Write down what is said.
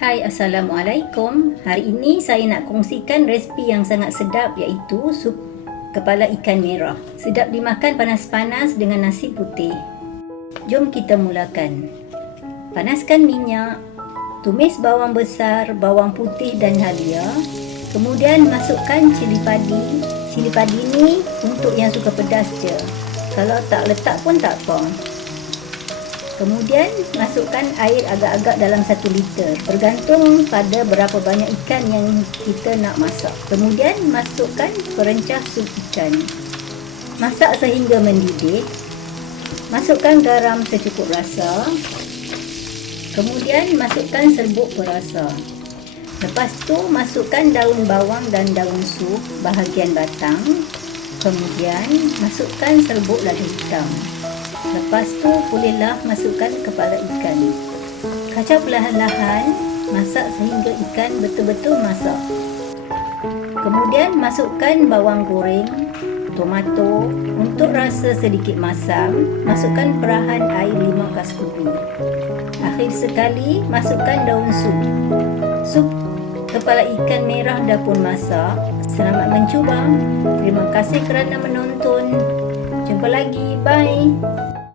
Hai Assalamualaikum. Hari ini saya nak kongsikan resipi yang sangat sedap iaitu sup kepala ikan merah. Sedap dimakan panas-panas dengan nasi putih. Jom kita mulakan. Panaskan minyak Tumis bawang besar, bawang putih dan halia. Kemudian masukkan cili padi. Cili padi ni untuk yang suka pedas je. Kalau tak letak pun tak apa Kemudian masukkan air agak-agak dalam 1 liter. Bergantung pada berapa banyak ikan yang kita nak masak. Kemudian masukkan perencah sup ikan. Masak sehingga mendidih. Masukkan garam secukup rasa. Kemudian masukkan serbuk perasa. Lepas tu masukkan daun bawang dan daun sup bahagian batang Kemudian masukkan serbuk lada hitam Lepas tu bolehlah masukkan kepala ikan. Kacau perlahan-lahan, masak sehingga ikan betul-betul masak. Kemudian masukkan bawang goreng, tomato, untuk rasa sedikit masam, masukkan perahan air 5 kaskubi. Akhir sekali, masukkan daun sup. Sup kepala ikan merah dah pun masak. Selamat mencuba. Terima kasih kerana menonton. Jumpa lagi. Bye.